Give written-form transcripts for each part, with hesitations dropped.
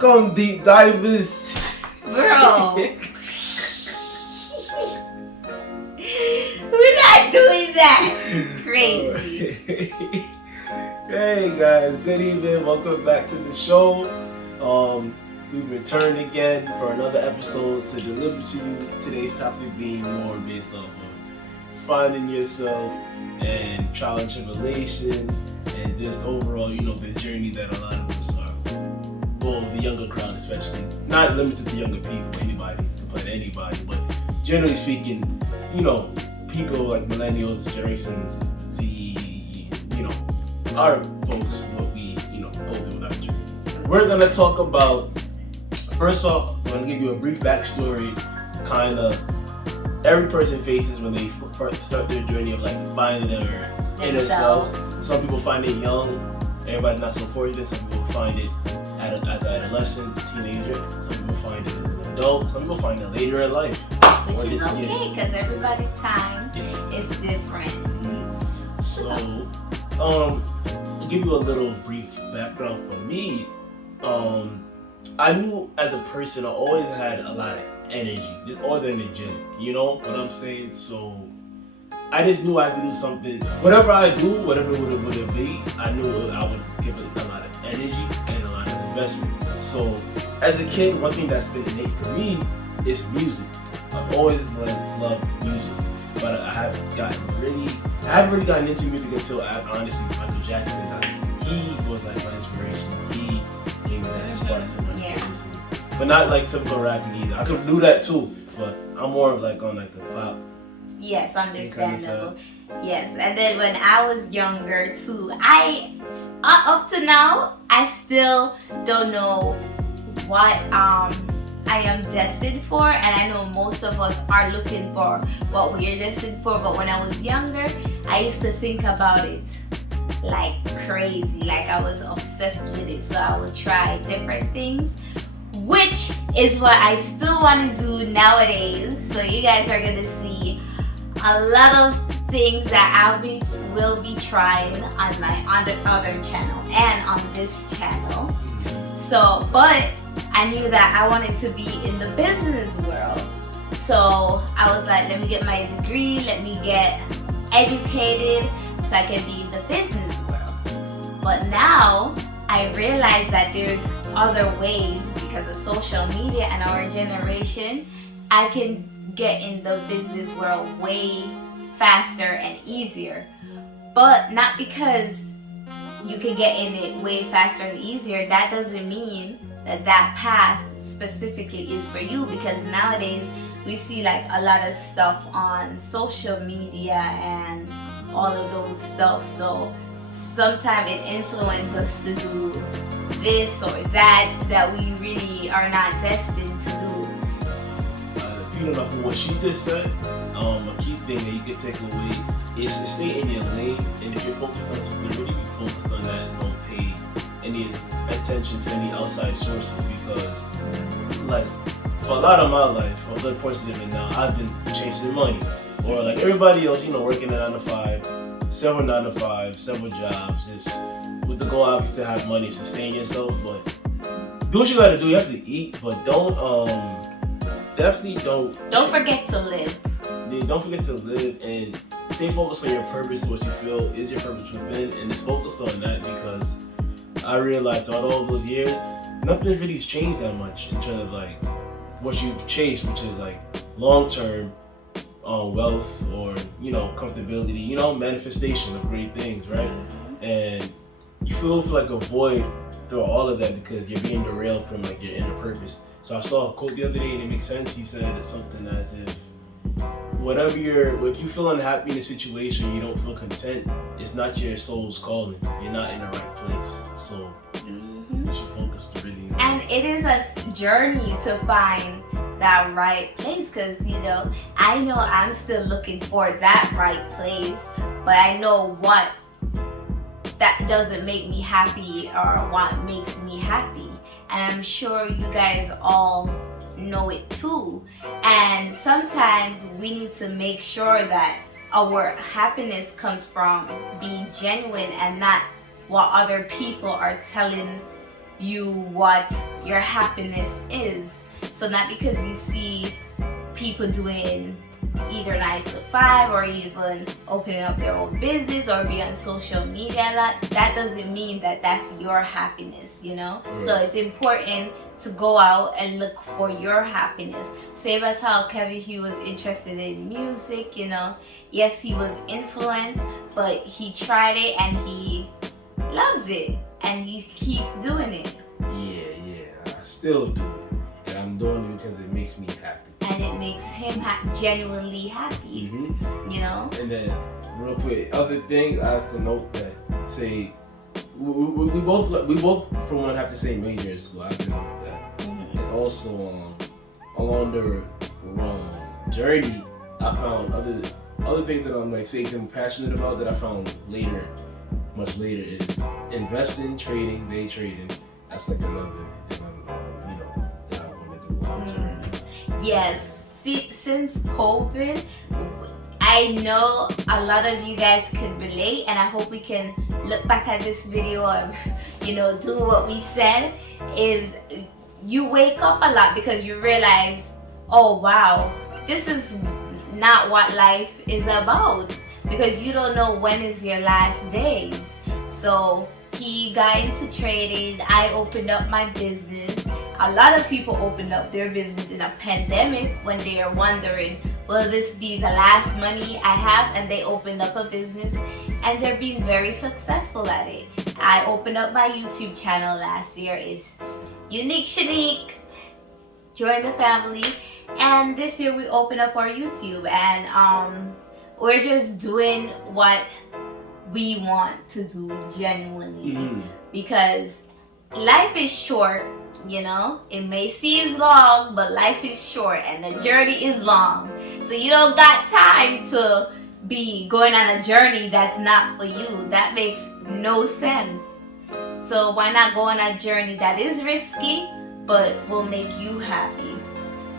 Welcome, deep divers. Bro. We're not doing that. Crazy. Hey guys, good evening. Welcome back to the show. We've returned again for another episode to deliver to you. Today's topic being more based off of finding yourself and trial and tribulations and just overall, the journey that a lot of us are. Well, the younger crowd especially. Not limited to younger people, anybody, can play to anybody, but generally speaking, people like millennials, generations Z, our folks, what we, go through in our journey. We're gonna talk about, first off, I'm gonna give you a brief backstory, kind of every person faces when they first start their journey of like finding their inner selves. Some people find it young, everybody's not so fortunate. Some people find it at the adolescent, teenager. Some people find it as an adult. Some people find it later in life. Which is okay, because everybody's time is different. Mm-hmm. So, to give you a little brief background for me, I knew as a person I always had a lot of energy. Just always energetic, you know what I'm saying? So I just knew I had to do something. Whatever I do, whatever would it be, I knew I would give it a lot of energy and a lot of investment. So as a kid, one thing that's been innate for me is music. I've always loved music, but I haven't really gotten into music until honestly Michael Jackson. He was like my inspiration. He gave me that spark to want to get into it. But not like typical rapping either. I could do that too, but I'm more of like on like the pop. Yes, understandable. Yes, and then when I was younger too, up to now, I still don't know what I am destined for, and I know most of us are looking for what we're destined for, but when I was younger, I used to think about it like crazy, like I was obsessed with it, so I would try different things, which is what I still want to do nowadays. So you guys are going to see a lot of things that will be trying on the other channel and on this channel. So, but I knew that I wanted to be in the business world. So I was like, let me get my degree, let me get educated so I can be in the business world. But now I realize that there's other ways because of social media and our generation. I can get in the business world way faster and easier. But not because you can get in it way faster and easier, that doesn't mean that path specifically is for you, because nowadays we see like a lot of stuff on social media and all of those stuff, so sometimes it influences us to do this or that we really are not destined to do. Feeding off of what she just said, a key thing that you can take away is to stay in your lane, and if you're focused on something, really be focused on that and don't pay any attention to any outside sources, because like for a lot of my life, for a good portion of it now, I've been chasing money, or like everybody else, working a 9 to 5, several 9 to 5, several jobs, just with the goal obviously to have money, sustain yourself. But do what you gotta do. You have to eat, but definitely don't forget to live. Don't forget to live and stay focused on your purpose, what you feel is your purpose within, and just focused on that, because I realized throughout all those years, nothing really's changed that much in terms of like what you've chased, which is like long-term wealth or comfortability, manifestation of great things, right? And you feel like a void through all of that because you're being derailed from like your inner purpose. So I saw a quote the other day and it makes sense. He said it's something as if if you feel unhappy in a situation, you don't feel content, it's not your soul's calling. You're not in the right place. So you should focus really. And it is a journey to find that right place, because I know I'm still looking for that right place, but I know what that doesn't make me happy or what makes me happy, and I'm sure you guys all know it too. And sometimes we need to make sure that our happiness comes from being genuine and not what other people are telling you what your happiness is. So not because you see people doing either 9 to 5 or even opening up their own business or be on social media a lot, that doesn't mean that that's your happiness, you know? Right. So it's important to go out and look for your happiness. Same as how Kevin Hugh was interested in music, you know? Yes, he was influenced, but he tried it and he loves it and he keeps doing it. Yeah, I still do it. And I'm doing it because it makes me happy. And it makes him genuinely happy, you know? And then, real quick, other thing I have to note that, say, we both for one have the same major in school. I have to note that. And also, along the journey, I found other things that I'm like, say, I'm passionate about that I found later, much later, is investing, trading, day trading. That's like another thing that I want to do long term. Yes, since COVID, I know a lot of you guys can relate, and I hope we can look back at this video and, do what we said, is you wake up a lot because you realize, oh wow, this is not what life is about, because you don't know when is your last days. So he got into trading, I opened up my business. A lot of people opened up their business in a pandemic when they are wondering, will this be the last money I have? And they opened up a business and they're being very successful at it. I opened up my YouTube channel last year. It's Unique Shanique. Join the family. And this year we opened up our YouTube, and we're just doing what we want to do genuinely, because life is short. It may seem long, but life is short and the journey is long. So you don't got time to be going on a journey that's not for you. That makes no sense. So why not go on a journey that is risky but will make you happy?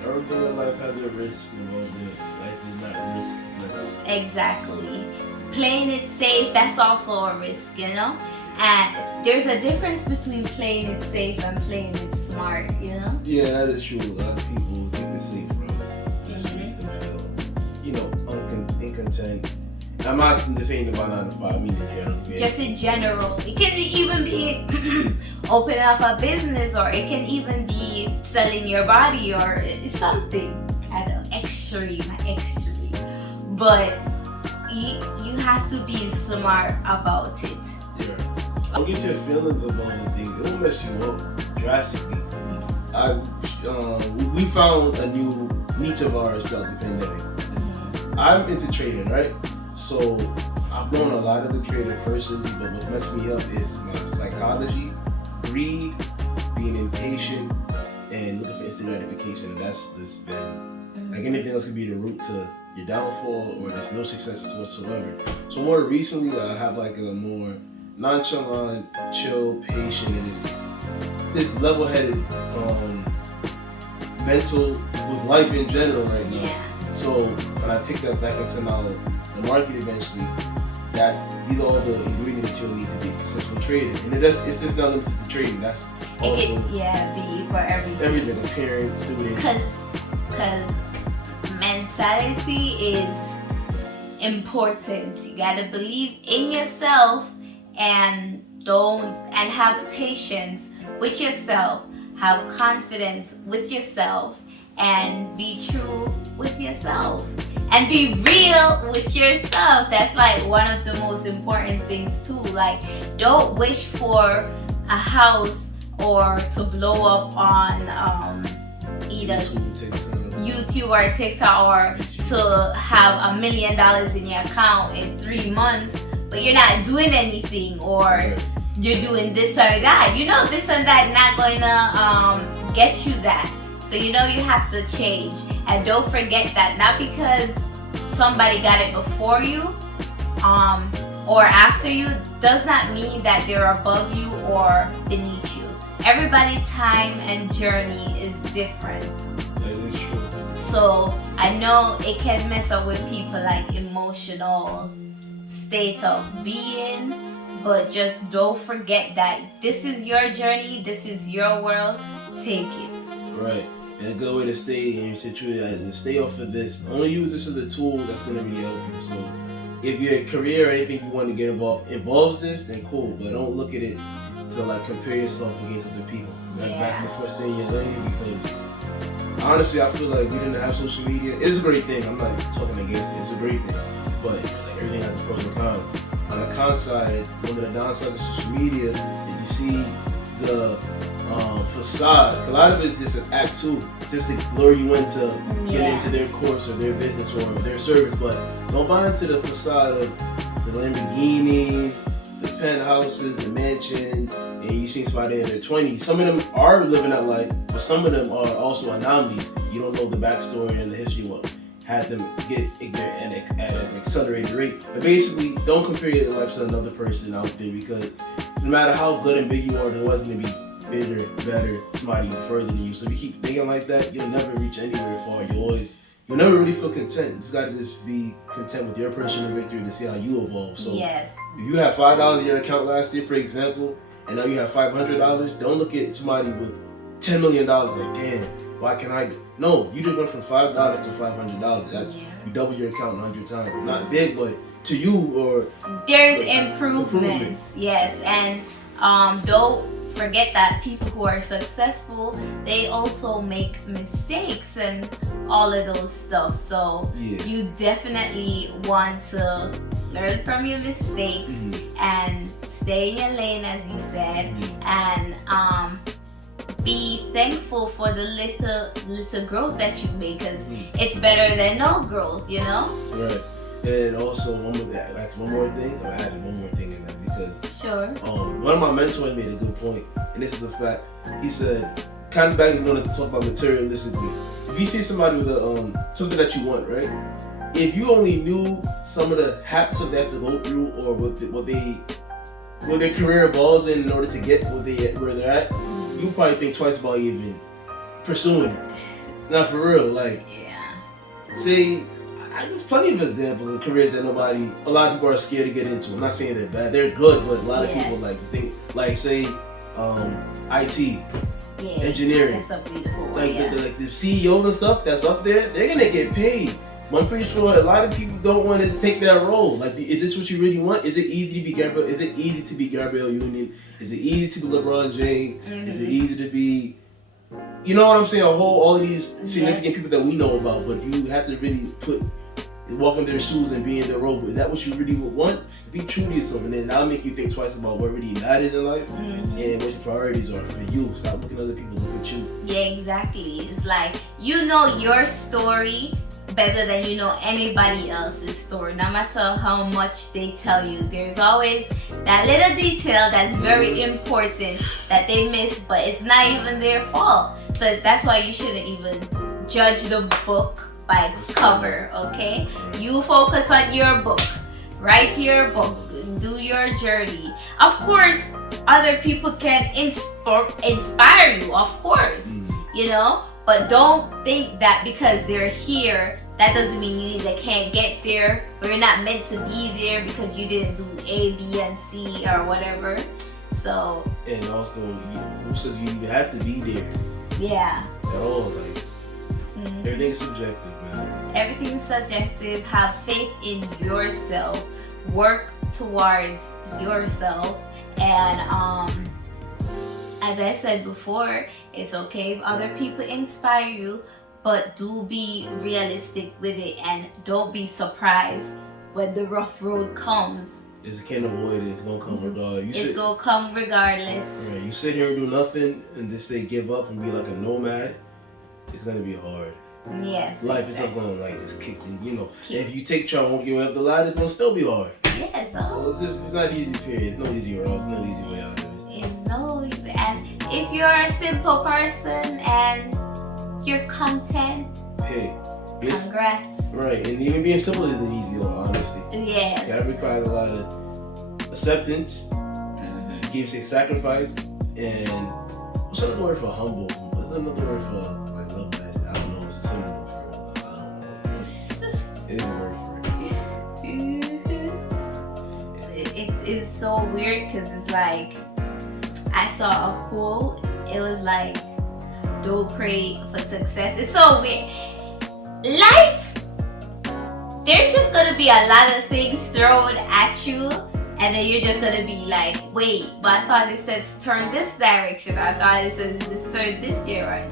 Everything in life has a risk involved in it. Life is not riskless. Exactly. Playing it safe, that's also a risk, And there's a difference between playing it safe and playing it smart, Yeah, that is true. A lot of people think the safe route just makes them feel, incontent. I'm not just saying about 9 to 5, I mean in general. Just in general. It can even be opening up a business, or it can even be selling your body or something at an extreme. But you have to be smart about it. Yeah. I'll get your feelings about the thing. It will mess you up drastically. We found a new niche of ours throughout the pandemic. I'm into trading, right? So I've known a lot of the trader personally, but what messed me up is my psychology, greed, being impatient, and looking for instant gratification. And that's just been, like, anything else could be the root to your downfall, or there's no success whatsoever. So more recently, I have like a more nonchalant, chill, patient, and this level-headed mental with life in general right now. Yeah. So when I take that back into now the market eventually, these are all the ingredients you'll need to be a successful trader. And it's just not limited to trading. That's also be for everything. Everything, appearance, student. Because mentality is important. You gotta believe in yourself and have patience with yourself. Have confidence with yourself and be true with yourself. And be real with yourself. That's like one of the most important things too. Like, don't wish for a house or to blow up on either YouTube or TikTok, or to have $1 million in your account in 3 months, but you're not doing anything, or you're doing this or that. This and that not going to get you that. So you have to change. And don't forget that not because somebody got it before you or after you does not mean that they're above you or beneath you. Everybody's time and journey is different. That is true. So I know it can mess up with people, like emotional state of being, but just don't forget that this is your journey, this is your world. Take it. Right. And a good way to stay in your situation is to stay off of this. Only use this as a tool that's gonna really help you. So if your career or anything you want to get involves this, then cool. But don't look at it to like compare yourself against other people. Like back before staying in your lane, because honestly I feel like we didn't have social media. It's a great thing. I'm not talking against it. It's a great thing. But like everything has its pros and cons. On the con side, one of the downsides of social media is you see the facade. A lot of it is just an act too, just to lure you into getting into their course or their business or their service. But don't buy into the facade of the Lamborghinis, the penthouses, the mansions, and you see somebody in their 20s. Some of them are living that life, but some of them are also anomalies. You don't know the backstory and the history of what had them get there at an accelerated rate. But basically, don't compare your life to another person out there, because no matter how good and big you are, there wasn't going to be bigger, better, somebody further than you. So if you keep thinking like that, you'll never reach anywhere far. You'll never really feel content. You just gotta just be content with your personal victory to see how you evolve. So if you have $5 in your account last year, for example, and now you have $500, don't look at somebody with $10 million like, damn, why can't I? No, you just went from $5 to $500. That's you double your account 100 times. Not big, but to you, or there's improvements. Yes, and don't forget that people who are successful, they also make mistakes and all of those stuff. So you definitely want to learn from your mistakes and stay in your lane, as you said, and be thankful for the little growth that you make, because it's better than no growth, you know? Right. And also, that's one more thing. I added one more thing in that because one of my mentors made a good point, and this is a fact. He said, kind of back when we want to talk about materialistically, if you see somebody with something that you want, right? If you only knew some of the habits that they have to go through, or what their career involves in order to get where they're at, you probably think twice about even pursuing it. Not for real, like say. There's plenty of examples of careers that a lot of people are scared to get into. I'm not saying they're bad, they're good, but a lot of people think, like say, IT, engineering. That's so beautiful. Like the CEO and stuff that's up there, they're gonna get paid. But I'm pretty sure a lot of people don't want to take that role. Like, is this what you really want? Is it easy to be Gabriel? Is it easy to be Gabrielle Union? Is it easy to be LeBron James? Is it easy to be? You know what I'm saying? All of these significant people that we know about, but if you have to really walk in their shoes and be in their role, is that what you really would want? Be true to yourself, and then that'll make you think twice about what really matters in life and what your priorities are for you. Stop looking at other people, look at you. Yeah, exactly. It's like, you know your story better than you know anybody else's story. No matter how much they tell you, there's always that little detail that's very important that they miss, but it's not even their fault. So that's why you shouldn't even judge the book by its cover, okay? You focus on your book, write your book, do your journey. Of course, other people can inspire you, of course, you know, but don't think that because they're here, that doesn't mean they can't get there, or you're not meant to be there because you didn't do A, B, and C or whatever. So. And also, who says you even have to be there? Yeah. At all, like. Everything is subjective, man. Everything is subjective. Have faith in yourself. Work towards yourself. And as I said before, it's okay if other people inspire you, but do be realistic with it and don't be surprised when the rough road comes. You can't avoid it. It's gonna come regardless. It's gonna come regardless. Right. You sit here and do nothing and just say give up and be like a nomad. It's gonna be hard. Yes. Life is not gonna like just kick you, you know. If you take try and walk your way up the ladder, it's gonna still be hard. Yeah, so it's not easy, period. It's no easy road. It's no easy way out of it. It's no easy. And if you're a simple person and you're content, hey, congrats. Right, and even being simple isn't easy, honestly. Yes. That requires a lot of acceptance, gives you sacrifice, and what's another word for humble? What's another word for like love that? I don't know. It's a synonym for it. I don't know. It is a word for it. is so weird because it's like I saw a quote. It was like, "Don't pray for success." It's so weird. Life, there's just gonna be a lot of things thrown at you, and then you're just gonna be like, "Wait, but I thought it says turn this direction. I thought it says turn this direction."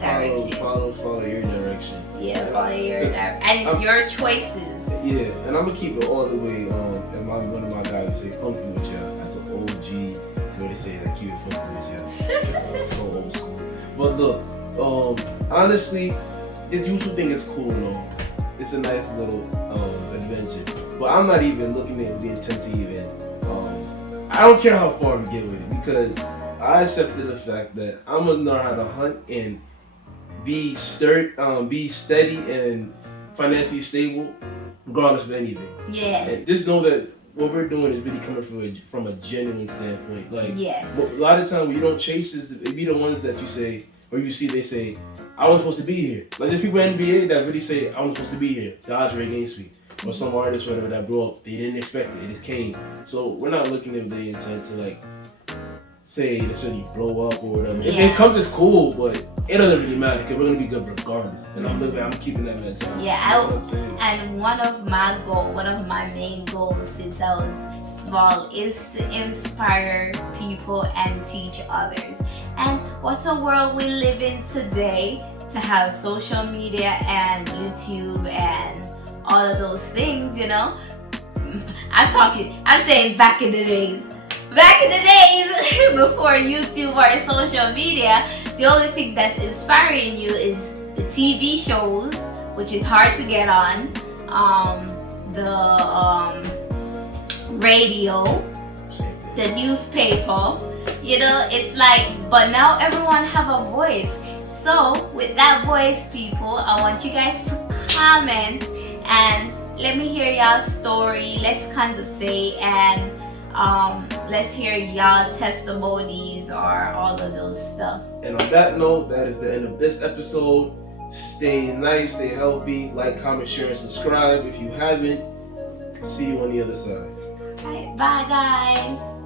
Follow your direction. Yeah, follow your direction, and it's your choices. Yeah, and I'm gonna keep it all the way. And one of my guys would say, "Funky with ya." That's an OG way to say that. Keep it funky with ya. That's so old school. But look, honestly, this YouTube thing is cool and all. It's a nice little adventure. But I'm not even looking at it with the intent to even. I don't care how far we get with it because I accepted the fact that I'm gonna learn how to hunt and be steady and financially stable, regardless of anything. Yeah. And just know that what we're doing is really coming from a genuine standpoint. Like, yes. A lot of times when you don't chase this, it be the ones that you say, or you see they say, "I wasn't supposed to be here." Like there's people in NBA that really say, "I wasn't supposed to be here. The odds were against me." Or some artists, whatever, that blew up, they didn't expect it. It just came. So we're not looking at the intent to like say necessarily blow up or whatever. Yeah. If it comes, it's cool, but it doesn't really matter because we're gonna be good regardless. And I'm keeping that mentality. Yeah, and one of my main goals since I was small is to inspire people and teach others. And what's a world we live in today to have social media and YouTube and all of those things, you know? I'm saying back in the days before YouTube or social media, the only thing that's inspiring you is the TV shows, which is hard to get on, the radio, the newspaper, you know, it's like, but now everyone have a voice. So with that voice, people, I want you guys to comment and let me hear y'all's story. Let's conversate and let's hear y'all testimonies or all of those stuff. And on that note, that is the end of this episode. Stay nice, stay healthy, like, comment, share, and subscribe if you haven't. See you on the other side. All right, bye guys.